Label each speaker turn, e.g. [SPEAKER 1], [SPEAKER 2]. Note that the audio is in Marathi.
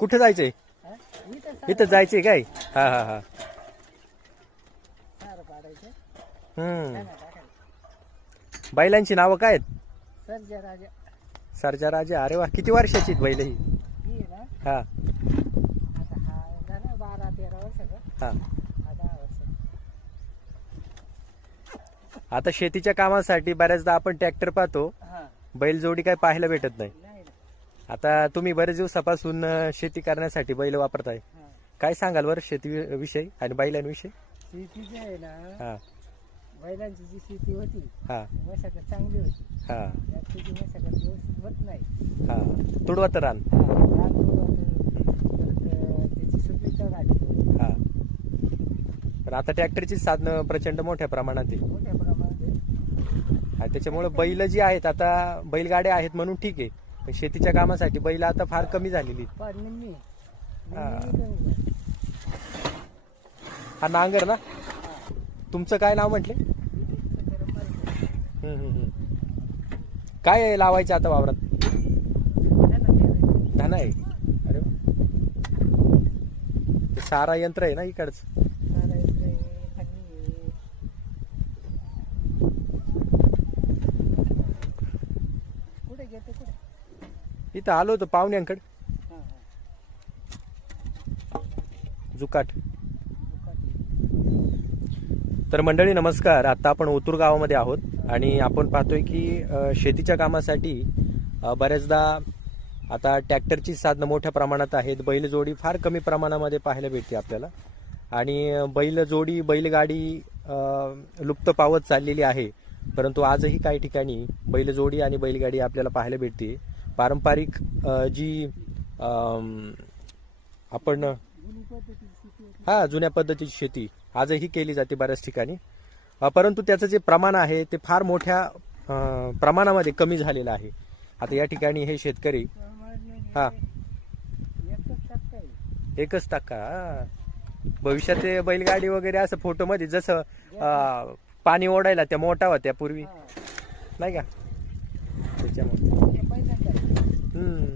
[SPEAKER 1] कुठे जायचंय?
[SPEAKER 2] इथं
[SPEAKER 1] जायचंय काय? हा हा हा. हम्म. बैलांची नावं काय आहेत?
[SPEAKER 2] सर्जा राजा.
[SPEAKER 1] अरे वा किती वर्षाची बैल ही?
[SPEAKER 2] ही.
[SPEAKER 1] हा.
[SPEAKER 2] आता
[SPEAKER 1] शेतीच्या कामासाठी बऱ्याचदा आपण ट्रॅक्टर पाहतो. बैल जोडी काय पाहायला भेटत नाही. आता तुम्ही बरेच दिवसापासून अं, शेती करण्यासाठी बैल वापरताय.
[SPEAKER 2] हा.
[SPEAKER 1] काय सांगाल बरं शेती वि- विषयी आणि बैलांविषयी?
[SPEAKER 2] शेतीची आहे ना
[SPEAKER 1] हा.
[SPEAKER 2] बैलांची जी शेती होती
[SPEAKER 1] हा.
[SPEAKER 2] मशागत चांगली होती.
[SPEAKER 1] हा.
[SPEAKER 2] त्यात तुझी मशागत व्यवस्थित होत नाही.
[SPEAKER 1] हा. तुडवत रान.
[SPEAKER 2] हा रान होतं, परत अं, त्याची सुपीकता झाली.
[SPEAKER 1] हा. पण आता ट्रॅक्टरची साधनं प्रचंड मोठ्या प्रमाणात आहे.
[SPEAKER 2] मोठ्या प्रमाणात.
[SPEAKER 1] आणि त्याच्यामुळे बैल जी आहेत आता बैलगाड्या आहेत म्हणून ठीक आहे. पण शेतीच्या कामासाठी बैल आता फार कमी झालेली
[SPEAKER 2] निम्मी
[SPEAKER 1] हा. हा नांगर ना तुमचं काय नाव म्हटले. हम्म, हम्म, हम्म. काय आहे लावायचं आता वावरात. धान आहे अरे वा. ते सारा यंत्र आहे ना इकडच
[SPEAKER 2] सारा इकडे खाली आहे. कुठे गेले कुठे
[SPEAKER 1] इथं आलो होतो पाहुण्यांकडे. जुकाट. तर मंडळी नमस्कार. आता आपण ओतूर गावामध्ये आहोत आणि आपण पाहतोय की अ, शेतीच्या कामासाठी अ, बऱ्याचदा आता ट्रॅक्टरची साधनं मोठ्या प्रमाणात आहेत. बैलजोडी फार कमी प्रमाणामध्ये पाहायला भेटते आपल्याला. आणि अ, बैलजोडी बैलगाडी अ, लुप्त पावत चाललेली आहे. परंतु आजही काही ठिकाणी बैलजोडी आणि बैलगाडी आपल्याला पाहायला भेटते. पारंपरिक जी आपण हा जुन्या पद्धतीची शेती आजही केली जाते बऱ्याच ठिकाणी. परंतु त्याचं जे प्रमाण आहे ते फार मोठ्या प्रमाणामध्ये कमी झालेलं आहे. आता या ठिकाणी हे शेतकरी हा.
[SPEAKER 2] एकच टक्का
[SPEAKER 1] भविष्यात बैलगाडी वगैरे असं फोटोमध्ये जसं पाणी ओढायला त्या मोठा होत्या पूर्वी. नाही का? त्याच्यामुळे. Hmm.